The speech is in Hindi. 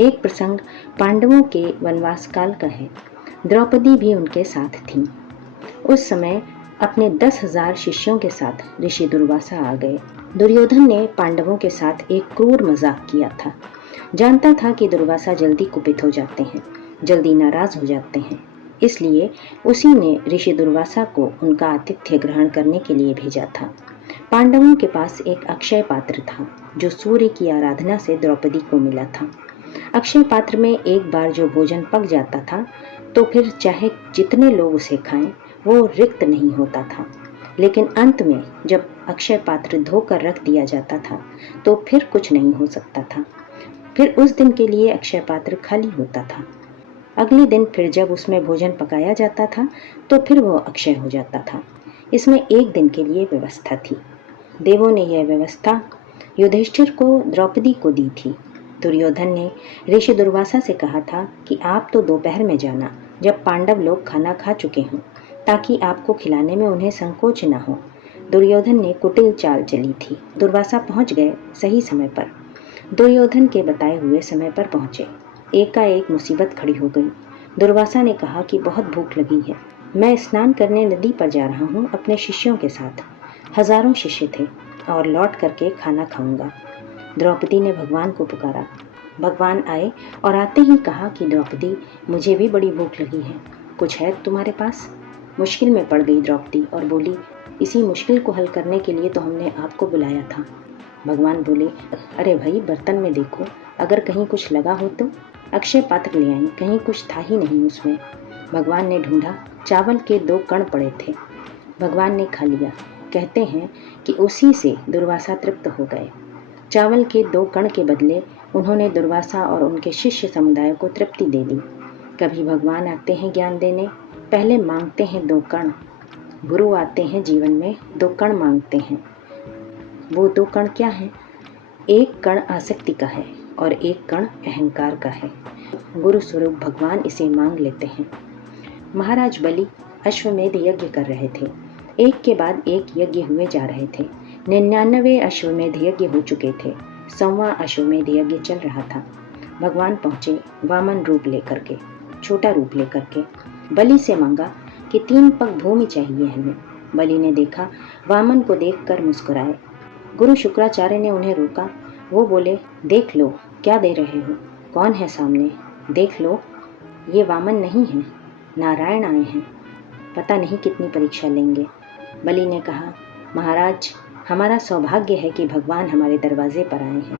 एक प्रसंग पांडवों के वनवास काल का है। द्रौपदी भी उनके साथ थी। उस समय अपने 10,000 शिष्यों के साथ ऋषि दुर्वासा आ गए। दुर्योधन ने पांडवों के साथ एक क्रूर मजाक किया था। जानता था कि दुर्वासा जल्दी कुपित हो जाते हैं, जल्दी नाराज हो जाते हैं, इसलिए उसी ने ऋषि दुर्वासा को उनका आतिथ्य ग्रहण करने के लिए भेजा था। पांडवों के पास एक अक्षय पात्र था जो सूर्य की आराधना से द्रौपदी को मिला था। अक्षय पात्र में एक बार जो भोजन पक जाता था तो फिर चाहे जितने लोग उसे खाएं वो रिक्त नहीं होता था। लेकिन अंत में जब अक्षय पात्र धोकर रख दिया जाता था तो फिर कुछ नहीं हो सकता था। फिर उस दिन के लिए अक्षय पात्र खाली होता था। अगले दिन फिर जब उसमें भोजन पकाया जाता था तो फिर वो अक्षय हो जाता था। इसमें एक दिन के लिए व्यवस्था थी। देवों ने यह व्यवस्था युधिष्ठिर को द्रौपदी को दी थी। दुर्योधन ने ऋषि दुर्वासा से कहा था कि आप तो दोपहर में जाना जब पांडव लोग खाना खा चुके हों, ताकि आपको खिलाने में उन्हें संकोच न हो। दुर्योधन ने कुटिल चाल चली थी। दुर्वासा पहुंच गए सही समय पर। दुर्योधन के बताए हुए समय पर पहुंचे। एकाएक मुसीबत खड़ी हो गई। दुर्वासा ने कहा कि बहुत भूख लगी है, मैं स्नान करने नदी पर जा रहा हूँ अपने शिष्यों के साथ। हजारों शिष्य थे और लौट करके खाना खाऊंगा। द्रौपदी ने भगवान को पुकारा। भगवान आए और आते ही कहा कि द्रौपदी, मुझे भी बड़ी भूख लगी है, कुछ है तुम्हारे पास? मुश्किल में पड़ गई द्रौपदी और बोली, इसी मुश्किल को हल करने के लिए तो हमने आपको बुलाया था। भगवान बोले, अरे भाई, बर्तन में देखो, अगर कहीं कुछ लगा हो तो। अक्षय पात्र ले आई, कहीं कुछ था ही नहीं उसमें। भगवान ने ढूंढा, चावल के 2 कण पड़े थे। भगवान ने खा लिया। कहते हैं कि उसी से दुर्वासा तृप्त हो गए। चावल के 2 कण के बदले उन्होंने दुर्वासा और उनके शिष्य समुदाय को तृप्ति दे दी। कभी भगवान आते हैं ज्ञान देने, पहले मांगते हैं 2 कण। गुरु आते हैं जीवन में, 2 कण मांगते हैं। वो 2 कण क्या है? एक कण आसक्ति का है और एक कण अहंकार का है। गुरु स्वरूप भगवान इसे मांग लेते हैं। महाराज बलि अश्वमेध यज्ञ कर रहे थे। एक के बाद एक यज्ञ हुए जा रहे थे। 99 अश्वमेध यज्ञ हो चुके थे। 100वां अश्वमेध यज्ञ चल रहा था। भगवान पहुंचे वामन रूप लेकर के, छोटा रूप लेकर के। बलि से मांगा कि 3 पग भूमि चाहिए हमें। बलि ने देखा, वामन को देखकर मुस्कुराए। गुरु शुक्राचार्य ने उन्हें रोका। वो बोले, देख लो, क्या दे रहे हो? कौन है सामने? देख लो, ये वामन नहीं है, नारायण आए हैं। पता नहीं कितनी परीक्षा लेंगे। बलि ने कहा, महाराज, हमारा सौभाग्य है कि भगवान हमारे दरवाजे पर आए हैं।